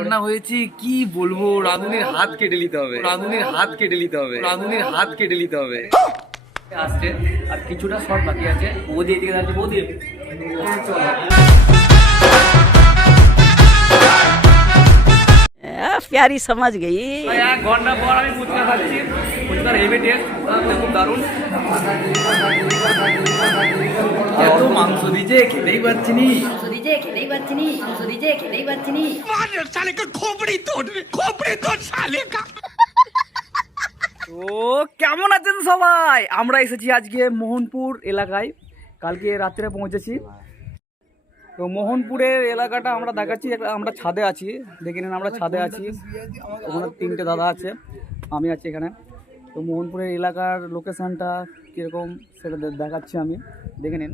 রান্না হয়েছে কি বলবো, রাঁধুনির হাত কেটে নিতে হবে, রাঁধুনির হাত কেটে নিতে হবে, রাঁধুনির হাত কেটে নিতে হবে। আসছে আর কিছুটা শর্ট বাকি আছে। বৌদি এদিকে যাচ্ছে, বৌদি प्यारी समझ गई। 1 ঘন্টা পর আমি ফুচকা খাচ্ছি। ফুচকার হেভি টেস্ট, খুব দারুণ। এত মাংস দিয়েছে খেতেই পাচ্ছি নি। তো কেমন আছেন সবাই? আমরা এসেছি আজকে মোহনপুর এলাকায়, কালকে রাত্রে পৌঁছেছি। তো মোহনপুরের এলাকাটা আমরা দেখাচ্ছি। আমরা ছাদে আছি, দেখে নিন আমরা ছাদে আছি। ওখানে 3টে দাদা আছে, আমি আছি এখানে। তো মোহনপুরের এলাকার লোকেশানটা কীরকম সেটা দেখাচ্ছি আমি, দেখে নিন।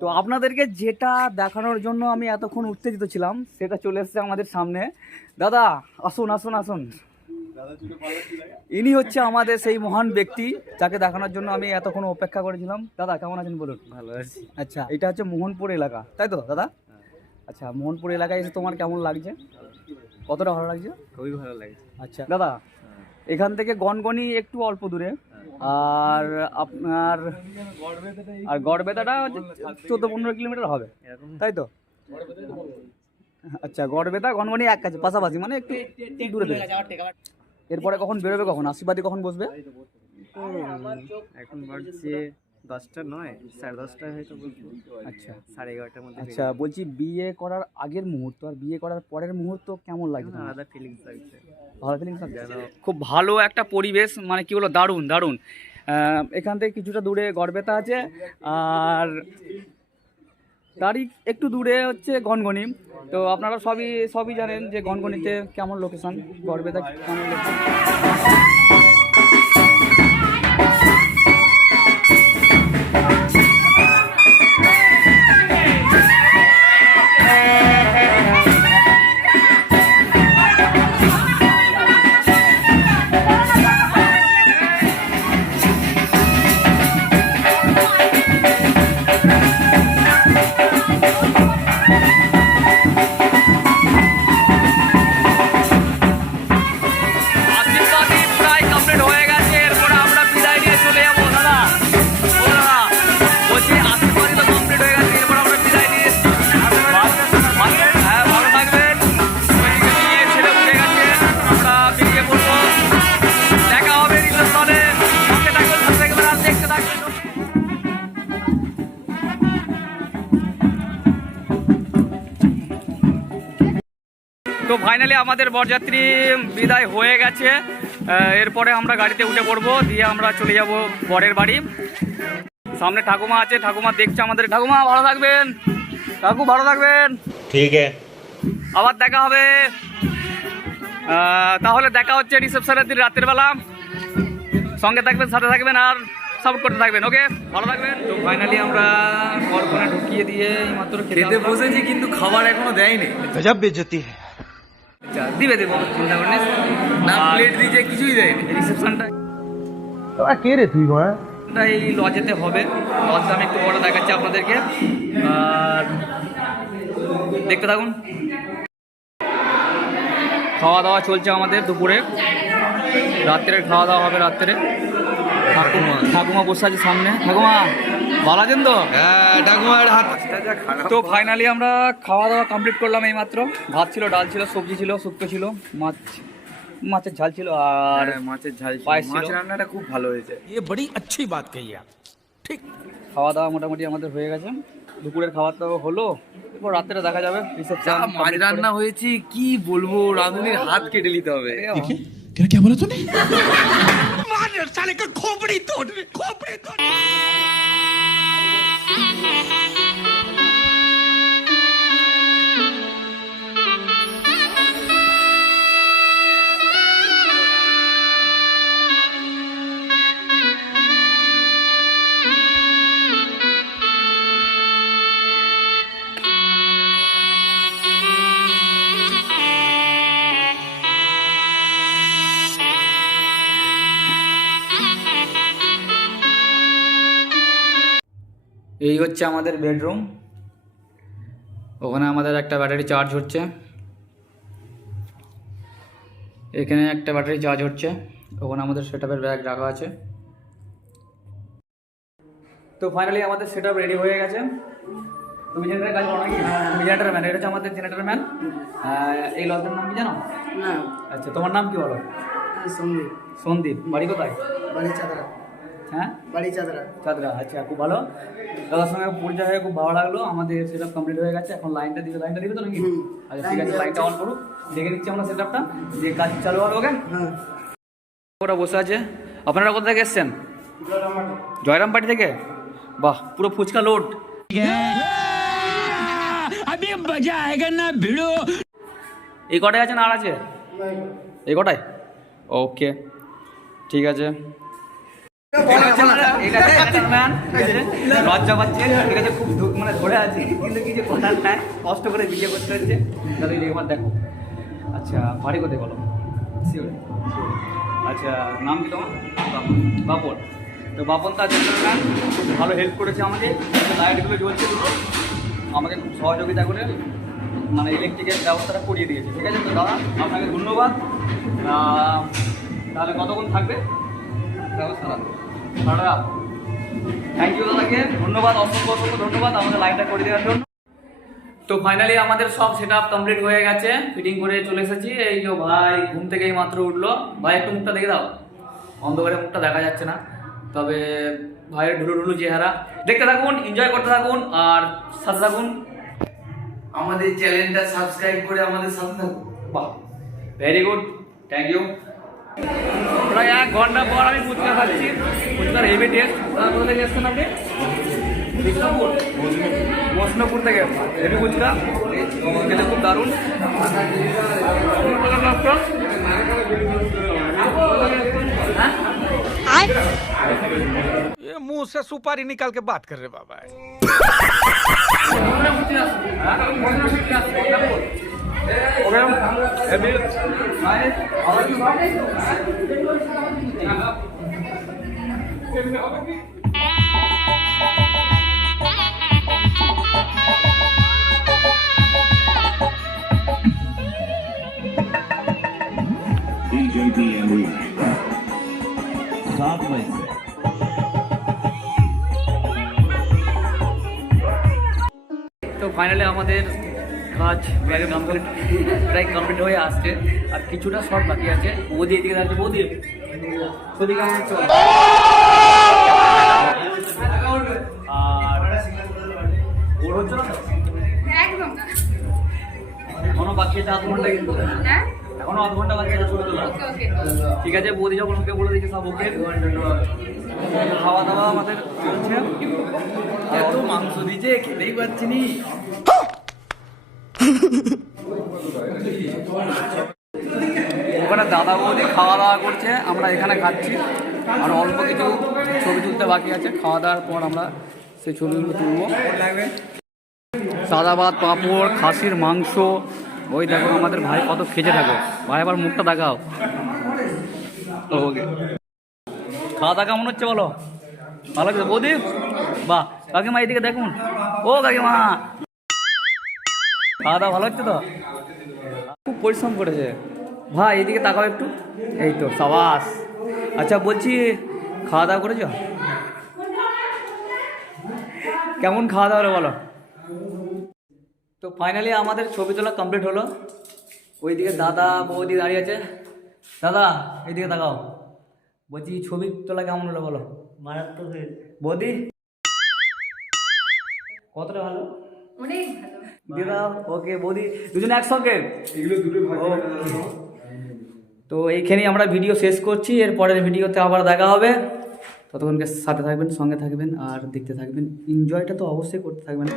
তো আপনাদেরকে যেটা দেখানোর জন্য আমি এতক্ষণ উত্তেজিত ছিলাম সেটা চলে এসেছে আমাদের সামনে। দাদা আসুন আসুন আসুন। ইনি হচ্ছে আমাদের সেই মহান ব্যক্তি যাকে দেখানোর জন্য আমি এতক্ষণ অপেক্ষা করেছিলাম। দাদা কেমন আছেন বলুন? ভালো আছি। আচ্ছা, এটা হচ্ছে মোহনপুর এলাকা, তাই তো দাদা? আচ্ছা, মোহনপুর এলাকায় এসে তোমার কেমন লাগছে? কতটা ভালো লাগছে? খুবই ভালো লাগছে। আচ্ছা দাদা, এখান থেকে গনগনি একটু অল্প দূরে, আর আপনার গড়বেতাটা 14-15 কিলোমিটার হবে, তাই তো? আচ্ছা, গড়বেতা গনগনি এক কাছে পাশাপাশি, মানে একটু দূরে দূরে। এরপরে কখন বেরোবে, কখন আশীর্বাদী কখন বসবে? এখন বাজছে 10টা নয়, 10:30 হয়তো বলবো। আচ্ছা, 11:30টার মধ্যে। আচ্ছা বলছি, বিয়ে করার আগের মুহূর্ত আর বিয়ে করার পরের মুহূর্ত কেমন লাগছে? আলাদা ফিলিংস লাগছে। ভালো ফিলিংস লাগছে, খুব ভালো একটা পরিবেশ, মানে কি বলো, দারুণ দারুণ। এখান থেকে কিছুটা দূরে গড়বেতা আছে, আর তারই একটু দূরে হচ্ছে গনগনি। তো আপনারা সবই জানেন যে গনগনিতে কেমন লোকেশন, গড়বেতা কেমন লোকেশন। তো ফাইনালি আমাদের বরযাত্রী বিদায় হয়ে গেছে। এরপরে আমরা গাড়িতে উঠে পড়বো, দিয়ে আমরা চলে যাব বরের বাড়ি। সামনে ঠাকুমা আছে, ঠাকুমা দেখছে আমাদের। ঠাকুমা ভালো থাকবেন, কাকু ভালো থাকবেন, ঠিক আছে, আবার দেখা হবে। তাহলে দেখা হচ্ছে রিসেপশনের দিন রাতের বেলা। সঙ্গে থাকবেন, সাথে থাকবেন, আর সাপোর্ট করতে থাকবেন। ওকে, ভালো থাকবেন। তো ফাইনালি আমরা বরকনে ঢুকিয়ে দিয়ে মাত্র খেতে বসেছি, কিন্তু খাবার এখনো দেয়নি। গজব বেইজ্জতি है। দিবে দেবো, চিন্তা করেন না, প্লেট দিয়েছে, কিছুই দেয়নি। রিসেপশনটা কে রে তুই গোয়া? এই লজেতে হবে। লজটা আমি একটু বড় দেখাচ্ছি আপনাদেরকে, আর দেখতে থাকুন। খাওয়া দাওয়া চলছে আমাদের দুপুরে, রাত্রের খাওয়া দাওয়া হবে রাত্রে। ঠাকুমা বসে আছে সামনে। ঠাকুমা ভালো আছেন তো? হ্যাঁ, ঠাকুমার হাত। তো ফাইনালি আমরা খাওয়া দাওয়া কমপ্লিট করলাম। এই মাত্র ভাত ছিল, ডাল ছিল, সবজি ছিল, শুক্তো ছিল, মাছের ঝাল ছিল, আর মাছের ঝাল। পায়েস ছিল। মাছ রান্নাটা খুব ভালো হয়েছে। ये बड़ी अच्छी बात कही आप। ঠিক খাওয়া দাওয়া মোটামুটি আমাদের হয়ে গেছে। দুপুরের খাবার দাওয়া হলো, এরপর রাত্রে দেখা যাবে যা রিসেপশন মাছ রান্না হয়েছে কি বলবো, রাঁধুনির হাত কেটে নিতে হবে। क्या क्या बोला तूने এই হচ্ছে আমাদের বেডরুম। ওখানে আমাদের একটা ব্যাটারি চার্জ হচ্ছে, এখানে একটা ব্যাটারি চার্জ হচ্ছে, ওখানে আমাদের সেটআপের ব্যাগ রাখা আছে। তো ফাইনালি আমাদের সেটআপ রেডি হয়ে গেছে। তুমি জেনারেটর কাজ করো নাকি? তুমি জেনারেটর ম্যান, এটা হচ্ছে আমাদের জেনারেটর ম্যান। এই লজের নাম কি জানো? না, আচ্ছা, তোমার নাম কি বলো? সন্দীপ। সন্দীপ, বাড়ি কোথায়? বাড়ি চাদরা। হ্যাঁ, বাড়ি চাদরা। চাঁদরা। আচ্ছা, খুব ভালো, দাদার সঙ্গে পরিচয় হয়ে খুব ভালো লাগলো। আমাদের সেটআপ কমপ্লিট হয়ে গেছে, এখন লাইনটা দিবে তো নাকি? আচ্ছা ঠিক আছে, লাইনটা অন করো, দেখে নিচ্ছি আমরা সেটআপটা, যে কাজ চালু হবে। ওকে, হ্যাঁ, ওরা বসে আছে। আপনারা কোথা থেকে এসছেন? জয়রামবাটি থেকে। বাহ, পুরো ফুচকা লোড। अभी मजा आएगा ना भिड़ो এই কটায় আছেন আর আছে? এই কটায়? ওকে, ঠিক আছে। লজ্জা পাচ্ছে, ঠিক আছে, খুব মানে ধরে আছে, কিন্তু কিছু কথার নাই, কষ্ট করে বিয়ে করতে হচ্ছে। তাহলে এবার দেখো। আচ্ছা, বাড়ি কোথায় বলো? শিওর। আচ্ছা, নাম কি তোমার? বাপন। তো বাপন তার জন্য খুব ভালো হেল্প করেছে আমাকে, লাইটগুলো জ্বলছে দুটো, আমাকে খুব সহযোগিতা করে মানে ইলেকট্রিকের ব্যবস্থাটা করিয়ে দিয়েছে। ঠিক আছে, তো দাদা আপনাকে ধন্যবাদ। তাহলে কতক্ষণ থাকবে? সারা থ্যাংক ইউ দাদাকে, ধন্যবাদ, অসংখ্য অসংখ্য ধন্যবাদ আমাদের লাইনটা করে দেওয়ার জন্য। তো ফাইনালি আমাদের সব সেটআপ কমপ্লিট হয়ে গেছে, ফিটিং করে চলে এসেছি। এই যে ভাই ঘুম থেকে এই মাত্র উঠলো। ভাই একটু মুখটা দেখে দাও, অন্ধকারে মুখটা দেখা যাচ্ছে না, তবে ভাইয়ের ঢুলু ঢুলু চেহারা। দেখতে থাকুন, এনজয় করতে থাকুন, আর সাথে থাকুন। আমাদের চ্যানেলটা সাবস্ক্রাইব করে আমাদের সাথে থাকুন। বাহ, ভেরি গুড, থ্যাংক ইউ। প্রায় 1 ঘন্টা পর আমি ফুচকা খাচ্ছি। ফুচকার হেভি টেস্ট। কোথা থেকে এসছেন আপনি? কৃষ্ণপুর, মসনপুর থেকে। হেভি ফুচকা, খেতে খুব দারুণ। হ্যাঁ, ये मुंह से सुपारी निकाल के बात कर रहे बाबा তো ফাইনালি আমাদের কাজ প্রায় কমপ্লিট হয়ে আসছে, আর কিছুটা শর্ট বাকি আছে। বৌদি এদিকে থাকছে, বৌদি ছবি কেমন হচ্ছে? আর ওর হচ্ছে না একদম এখনো বাকি আছে 8 ঘন্টা, কিন্তু হ্যাঁ এখনো 8 ঘন্টা বাকি আছে ছবি তোলা। ওকে ঠিক আছে, বৌদি যখন ওকে বলে দিচ্ছে সব ওকে। খাওয়া দাওয়া আমাদের চলছে। এত মাংস দিয়েছে, খেতেই পাচ্ছি নি। ওখানে দাদা বৌদি খাওয়া দাওয়া করছে, আমরা এখানে খাচ্ছি, আর অল্প কিছু ছবি তুলতে বাকি আছে। খাওয়া দাওয়ার পর আমরা সেই ছবিগুলো তুলবো। সাদা ভাত, পাঁপড়, খাসির মাংস। ওই দেখো আমাদের ভাই কত খেজে থাকো। ভাই আবার মুখটা দেখাও। ওকে, খাওয়া দাওয়া কেমন হচ্ছে বলো? ভালো লাগছে বৌদি? বাহ, কাকিমা এদিকে দেখুন। ও কাকিমা, খাওয়া দাওয়া ভালো হচ্ছে তো? খুব পরিশ্রম করেছে ভাই, এদিকে তাকাও একটু। এই তো, সাবাস। আচ্ছা বলছি, খাওয়া দাওয়া করেছো? কেমন খাওয়া দাওয়া হলো বলো? তো ফাইনালি আমাদের ছবি তোলা কমপ্লিট হলো। ওইদিকে দাদা বৌদি দাঁড়িয়ে আছে। দাদা এইদিকে তাকাও, বলছি ছবি তোলা কেমন হলো বলো? মারাত্মক হয়েছে। বৌদি কতটা ভালো অনেক ভালো। দিয়ে দাও। ওকে বৌদি, দুজনে একসঙ্গে। তো এইখানেই আমরা ভিডিও শেষ করছি, এর পরের ভিডিওতে আবার দেখা হবে। ততক্ষণকে সাথে থাকবেন, সঙ্গে থাকবেন আর দেখতে থাকবেন। এনজয়টা তো অবশ্যই করতে থাকবেন।